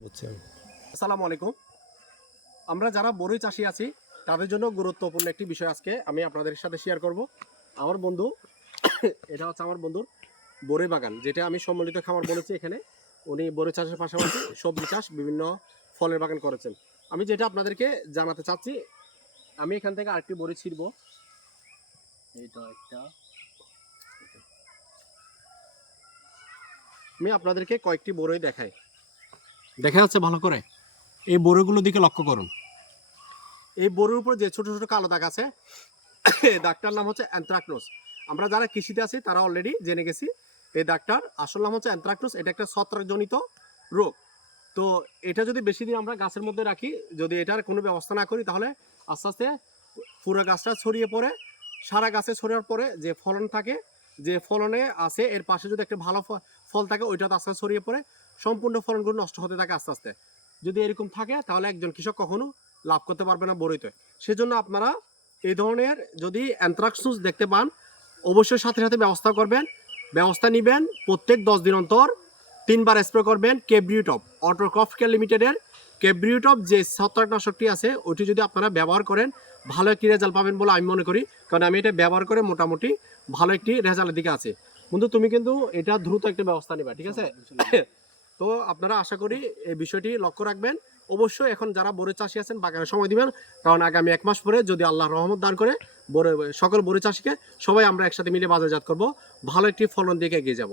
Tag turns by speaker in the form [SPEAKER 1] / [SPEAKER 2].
[SPEAKER 1] আসসালামু আলাইকুম। আমরা যারা বড়ই চাষি আছি, তাদের জন্য গুরুত্বপূর্ণ একটি বিষয় আজকে আমি আপনাদের সাথে শেয়ার করব। আমার বন্ধু, এটা হচ্ছে আমার বন্ধুর বড়ই বাগান, যেটা আমি সম্মিলিত খামার বলেছি এখানে। উনি বড়ই চাষের পাশাপাশি সবজি চাষ, বিভিন্ন ফলের বাগান করেছেন। আমি যেটা আপনাদেরকে জানাতে চাচ্ছি, আমি এখান থেকে আরেকটি বড়ি ছিড়ব। এইটা একটা। আমি আপনাদেরকে কয়েকটি বড়ই দেখাই। দেখা যাচ্ছে ভালো করে। এই বড়িগুলোর দিকে লক্ষ্য করুন। এই বড়ির উপর যে ছোট ছোট কালো দাগ আছে দাগটার নাম হচ্ছে অ্যান্থ্রাকনোস আমরা যারা কৃষিতে আছি, তারা অলরেডি জেনে গেছি, এই দাগটার আসল নাম হচ্ছে অ্যান্থ্রাকনোস এটা একটা ছত্রাকজনিত রোগ। তো এটা যদি বেশি দিন আমরা গাছের মধ্যে রাখি, যদি এটার কোনো ব্যবস্থা না করি, তাহলে আস্তে আস্তে পুরো গাছটা ছড়িয়ে পড়ে। সারা গাছে ছড়ার পরে যে ফলন থাকে, যে ফলনে আছে, এর পাশে যদি একটা ভালো ফল থাকে, ওইটা আস্তে ছড়িয়ে পড়ে। সম্পূর্ণ ফলনগুলো নষ্ট হতে থাকে আস্তে আস্তে। যদি এরকম থাকে, তাহলে একজন কৃষক কখনো লাভ করতে পারবে না বড়ইতে সেজন্য আপনারা এই ধরনের যদি অ্যান্থ্রাক্সুস দেখতে পান, অবশ্যই সাথে সাথে ব্যবস্থা করবেন। ব্যবস্থা নেবেন প্রত্যেক দশ দিন অন্তর। তিনবার স্প্রে করবেন কেব্রিউটপ অটোক্রফ কেয়ার লিমিটেডের। কেব্রিউটপ যে ছত্রাকনাশকটি আছে, ওটি যদি আপনারা ব্যবহার করেন, ভালো একটি রেজাল্ট পাবেন বলে আমি মনে করি। কারণ আমি এটা ব্যবহার করে মোটামুটি ভালো একটি রেজাল্টের দিকে আছে। বন্ধু, তুমি কিন্তু এটা দ্রুত একটা ব্যবস্থা নেবা, ঠিক আছে? তো আপনারা আশা করি এই বিষয়টি লক্ষ্য রাখবেন। অবশ্যই এখন যারা বড়ি চাষি আছেন বাগানে সময় দিবেন, কারণ আগামী এক মাস পরে যদি আল্লাহ রহমত দান করে, বড় সকল বড়ি চাষিকে সবাই আমরা একসাথে মিলে বাজারজাত করব। ভালো একটি ফলন দিকে এগিয়ে যাব।